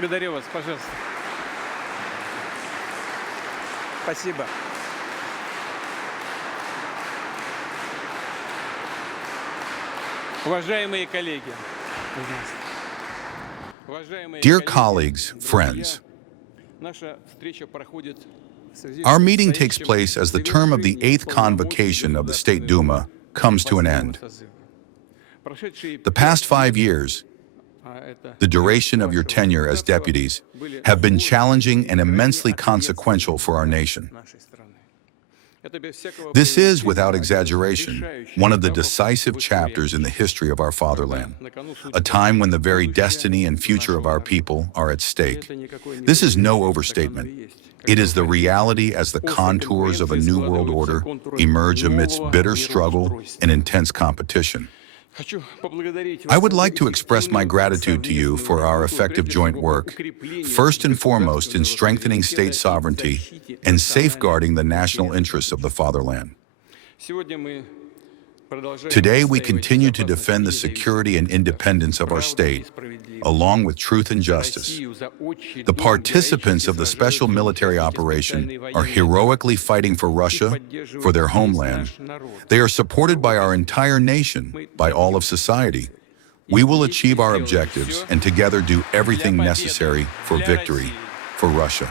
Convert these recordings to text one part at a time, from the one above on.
Благодарю вас, пожалуйста. Спасибо. Уважаемые коллеги. Dear colleagues, friends, Наша встреча проходит в связи our с meeting takes предстоящим place as the term of the Eighth Convocation of the State Duma comes to an end. Прошедшие The past 5 years, это the duration of your tenure as deputies, have been challenging and immensely consequential for our nation. нашей страны. Это без всякого This is, преувеличения without exaggeration, решающий one of the этап decisive в chapters in the history of our fatherland, на кону судьбы a time when the very будущее destiny and future of our нашего народа. people are at stake. Это никакой не This is no преувеличение, так оно и overstatement. есть. It is the reality as the contours of a new world order emerge amidst bitter struggle and intense competition. Хочу поблагодарить I вас would за like to express my gratitude to you for our effective joint work, first and foremost in strengthening state sovereignty and safeguarding the national interests of the fatherland. Сегодня мы продолжаем Today, we отстаивать continue to безопасность defend the и security and independence of our правду и state, справедливость. along with truth and justice. Россию за очень The долгие participants of the героически special сражаются military участники operation специальной are военной heroically fighting for Russia, for their homeland. They are supported by our entire nation, by all of society. We will achieve our objectives and together do everything necessary for victory for Russia.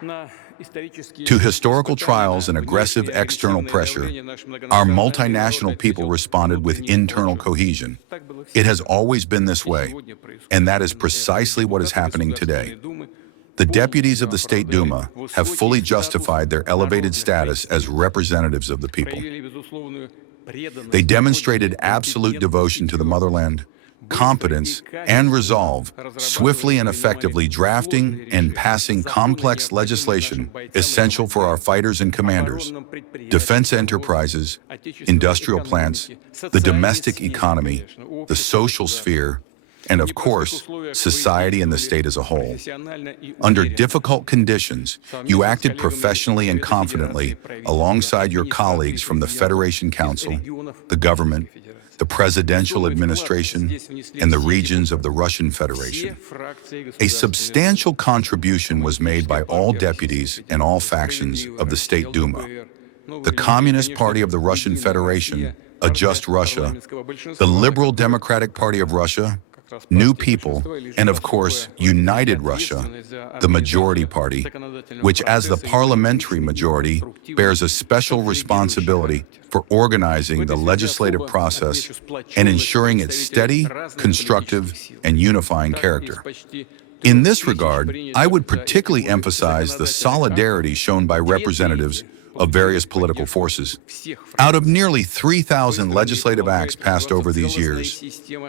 на исторические To historical испытания, trials and aggressive внешние external агрессивные pressure, давления наш our многонациональный multinational народ people ответил responded with внутренней internal почвой. cohesion. Так было It всегда. has always been this way, and that is precisely what is happening today. The deputies of the State Duma have fully justified their elevated status as representatives of the people. They demonstrated absolute devotion to the motherland, competence, and resolve, swiftly and effectively drafting and passing complex legislation essential for our fighters and commanders, defense enterprises, industrial plants, the domestic economy, the social sphere, and of course, society and the state as a whole. Under difficult conditions, you acted professionally and confidently alongside your colleagues from the Federation Council, the government, the presidential administration, and the regions of the Russian Federation. A substantial contribution was made by all deputies and all factions of the State Duma. The Communist Party of the Russian Federation, A Just Russia, the Liberal Democratic Party of Russia, New People, and of course, United Russia, the majority party, which as the parliamentary majority bears a special responsibility for organizing the legislative process and ensuring its steady, constructive, and unifying character. In this regard, I would particularly emphasize the solidarity shown by representatives of various political forces. Out of nearly 3,000 legislative acts passed over these years,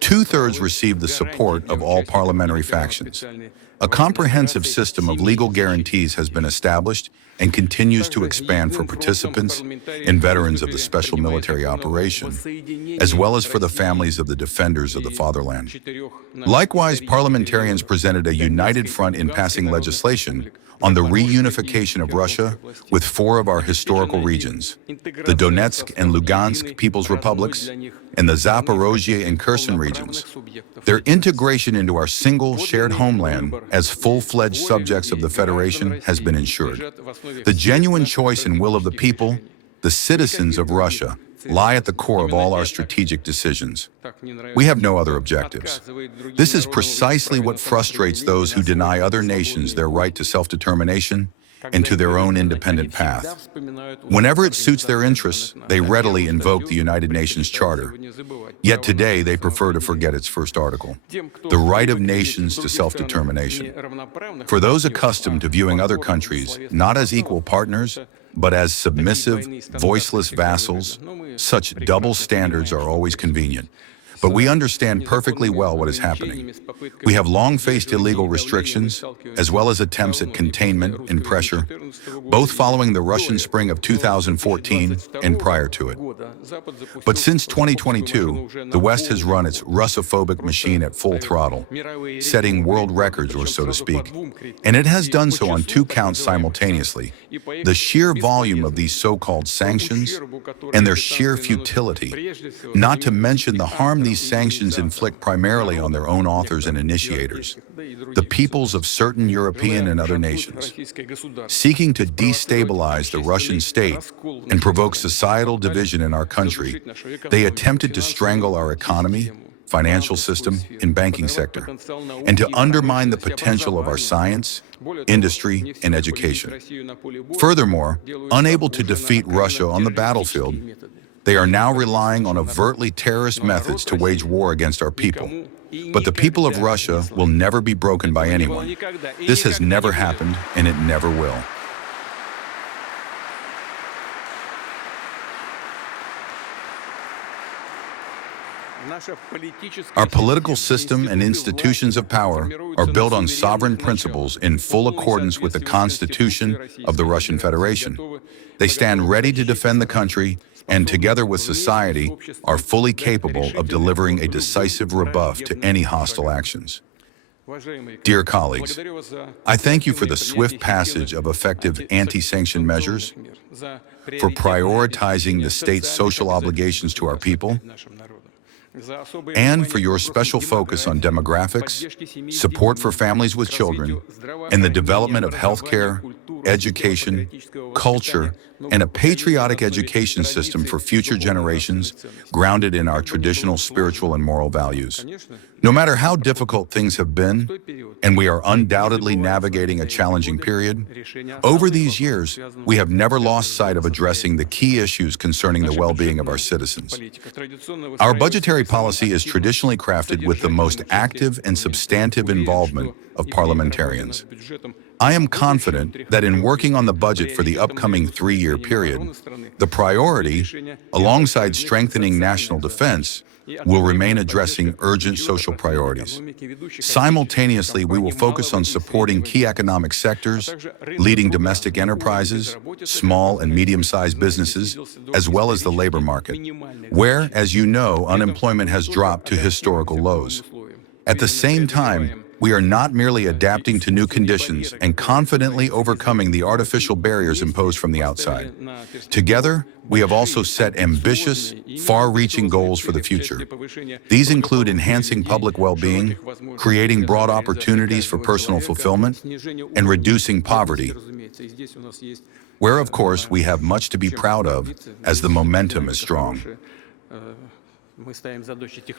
2/3 received the support of all parliamentary factions. A comprehensive system of legal guarantees has been established and continues to expand for participants and veterans of the special military operation, as well as for the families of the defenders of the fatherland. Likewise, parliamentarians presented a united front in passing legislation on the reunification of Russia with 4 of our historical regions, the Donetsk and Lugansk People's Republics, and the Zaporozhye and Kherson regions. Their integration into our single shared homeland as full-fledged subjects of the Federation has been ensured. The genuine choice and will of the people, the citizens of Russia, lie at the core of all our strategic decisions. We have no other objectives. This is precisely what frustrates those who deny other nations their right to self-determination and to their own independent path. Whenever it suits their interests, they readily invoke the United Nations Charter. Yet today, they prefer to forget its first article, the right of nations to self-determination. For those accustomed to viewing other countries not as equal partners, but as submissive, voiceless vassals, such double standards are always convenient. But we understand perfectly well what is happening. We have long faced illegal restrictions, as well as attempts at containment and pressure, both following the Russian spring of 2014 and prior to it. But since 2022, the West has run its Russophobic machine at full throttle, setting world records, or so to speak. And it has done so on 2 counts simultaneously: the sheer volume of these so-called sanctions and their sheer futility, not to mention the harm these sanctions inflict primarily on their own authors and initiators, the peoples of certain European and other nations. Seeking to destabilize the Russian state and provoke societal division in our country, they attempted to strangle our economy, financial system, and banking sector, and to undermine the potential of our science, industry, and education. Furthermore, unable to defeat Russia on the battlefield, they are now relying on overtly terrorist methods to wage war against our people. But the people of Russia will never be broken by anyone. This has never happened, and it never will. Our political system and institutions of power are built on sovereign principles in full accordance with the Constitution of the Russian Federation. They stand ready to defend the country and, together with society, are fully capable of delivering a decisive rebuff to any hostile actions. Dear colleagues, I thank you for the swift passage of effective anti-sanction measures, for prioritizing the state's social obligations to our people, and for your special focus on demographics, support for families with children, and the development of healthcare, education, culture, and a patriotic education system for future generations grounded in our traditional spiritual and moral values. No matter how difficult things have been, and we are undoubtedly navigating a challenging period, over these years, we have never lost sight of addressing the key issues concerning the well-being of our citizens. Our budgetary policy is traditionally crafted with the most active and substantive involvement of parliamentarians. I am confident that in working on the budget for the upcoming three-year period, the priority, alongside strengthening national defense, will remain addressing urgent social priorities. Simultaneously, we will focus on supporting key economic sectors, leading domestic enterprises, small and medium-sized businesses, as well as the labor market, where, as you know, unemployment has dropped to historical lows. At the same time, we are not merely adapting to new conditions and confidently overcoming the artificial barriers imposed from the outside. Together, we have also set ambitious, far-reaching goals for the future. These include enhancing public well-being, creating broad opportunities for personal fulfillment, and reducing poverty, where, of course, we have much to be proud of, as the momentum is strong.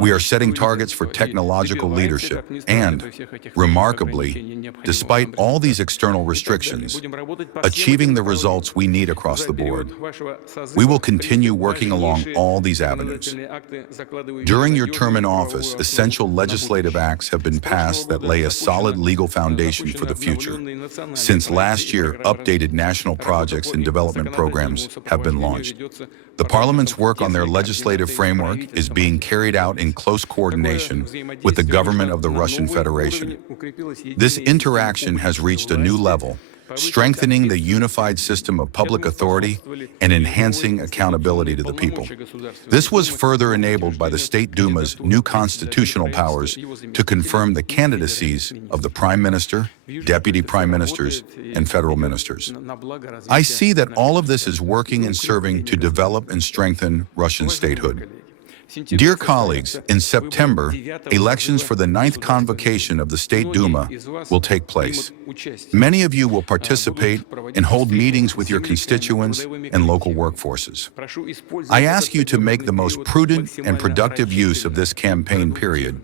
We are setting targets for technological leadership and, remarkably, despite all these external restrictions, achieving the results we need across the board. We will continue working along all these avenues. During your term in office, essential legislative acts have been passed that lay a solid legal foundation for the future. Since last year, updated national projects and development programs have been launched. The Parliament's work on their legislative framework is being carried out in close coordination with the government of the Russian Federation. This interaction has reached a new level, strengthening the unified system of public authority and enhancing accountability to the people. This was further enabled by the State Duma's new constitutional powers to confirm the candidacies of the Prime Minister, Deputy Prime Ministers, and Federal Ministers. I see that all of this is working and serving to develop and strengthen Russian statehood. Dear colleagues, in September, elections for the Ninth Convocation of the State Duma will take place. Many of you will participate and hold meetings with your constituents and local workforces. I ask you to make the most prudent and productive use of this campaign period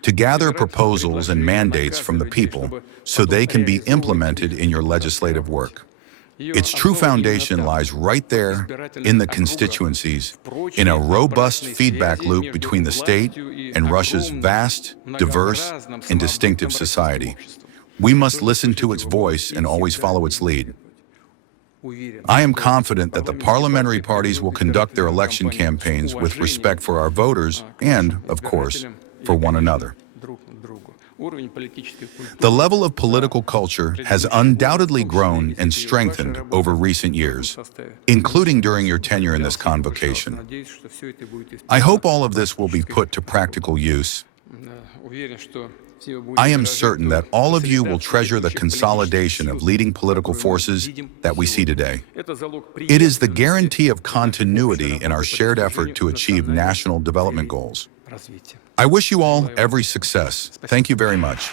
to gather proposals and mandates from the people so they can be implemented in your legislative work. Its true foundation lies right there in the constituencies, in a robust feedback loop between the state and Russia's vast, diverse, and distinctive society. We must listen to its voice and always follow its lead. I am confident that the parliamentary parties will conduct their election campaigns with respect for our voters and, of course, for one another. The level of political culture has undoubtedly grown and strengthened over recent years, including during your tenure in this convocation. I hope all of this will be put to practical use. I am certain that all of you will treasure the consolidation of leading political forces that we see today. It is the guarantee of continuity in our shared effort to achieve national development goals. развития. I wish you all every success. Thank you very much.